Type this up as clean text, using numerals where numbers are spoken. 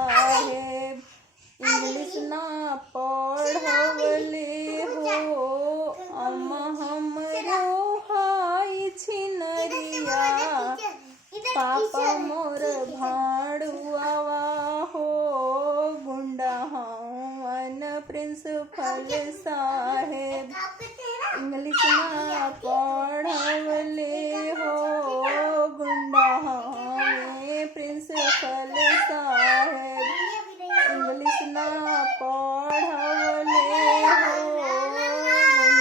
साहेब। English ना पढ़वले हो हमरो हाई छिनरिया। पापा मोर भाड़ुआवा हो गुंडा हवन प्रिंसिपल साहेब। इंग्लिश ना पढ़वले हो